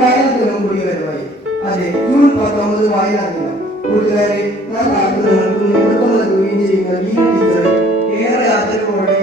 കായലത്തിനും കൂടി വരുവായി. അതെ ജൂൺ പത്തൊമ്പത് വായിലാക്കുക കൂട്ടുകാരെ നാം ആഗ്രഹങ്ങൾക്ക് നേതൃത്വം നൽകുകയും ചെയ്യുന്ന ഏറെ ആദരവോടെ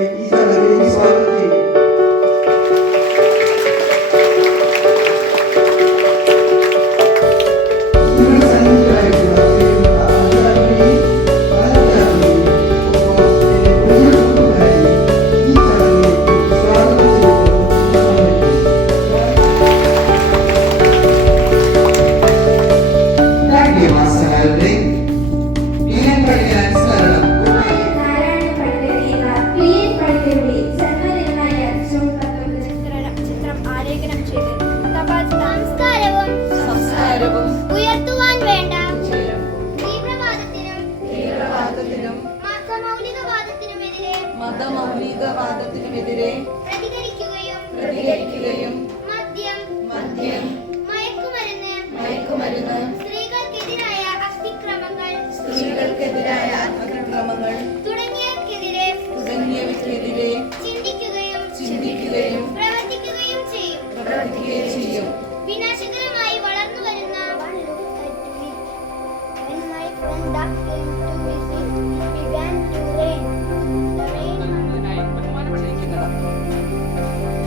മതമൗലികവാദത്തിനുമെതിരെ പ്രതികരിക്കുകയും മദ്യം മയക്കുമരുന്ന് സ്ത്രീകൾക്കെതിരായ അതിക്രമങ്ങൾ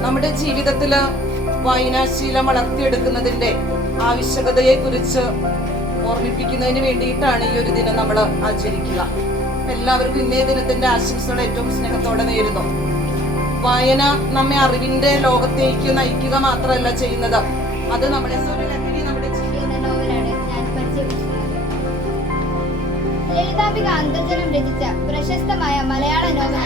നമ്മുടെ ജീവിതത്തിൽ വായനാശീലം വളർത്തിയെടുക്കുന്നതിന്റെ ആവശ്യകതയെ കുറിച്ച് ഓർമ്മിപ്പിക്കുന്നതിന് വേണ്ടിയിട്ടാണ് ഈ ഒരു ദിനം നമ്മൾ ആചരിക്കുക. എല്ലാവർക്കും ഇന്നേ ദിനത്തിന്റെ ആശംസകൾ ഏറ്റവും സ്നേഹത്തോടെ നേരുന്നു. വായന നമ്മെ അറിവിന്റെ ലോകത്തേക്ക് നയിക്കുക മാത്രമല്ല ചെയ്യുന്നത്. അത് നമ്മളെ നമ്മുടെ ജീവിതത്തിൽ ലളിതാംബിക അന്തർജനം രചിച്ച പ്രശസ്തമായ മലയാള നോവൽ.